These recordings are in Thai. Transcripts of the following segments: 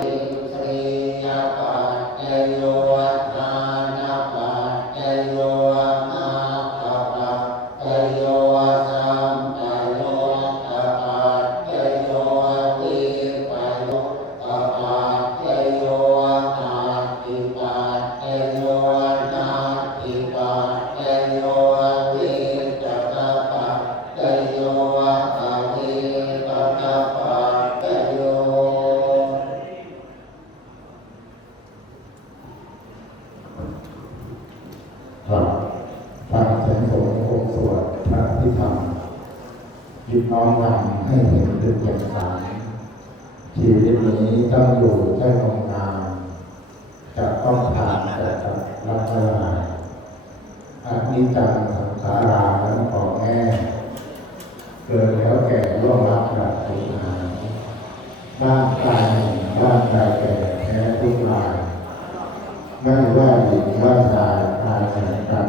ติสริยปัจจโยทานปัจจโยอาภะปัจจโยสัมปโยปัจจโยวิปัสสปัจจโยอาทิปัจจโยนาทิปัจจโยวิจตปัจจโยอวิปตปัจจโยครับฟังเสียงสงฆ์องค์สวดพระอภิธรรมยึดน้อมนำให้เห็นถึงอย่างสารชีวิตนี้ต้องอยู่แค่ลงนามจะต้องผ่านแต่กับรักลายอนิจจังสังขารานั้นของแง่เกิดแล้วแก่ร่วงรับกระสูญหายร่างกายหนึ่งร่างกายแก่แท้ทุกรายไม่ว่าหญิงว่าชายตายเหมือนกัน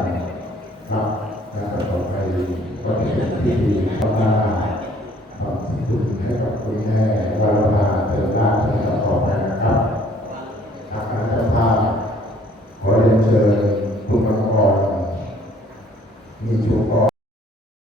ครับและประสบภัยดีก็เป็นที่ดีเพราะว่าขอบคุณให้กับคุณแม่วรภา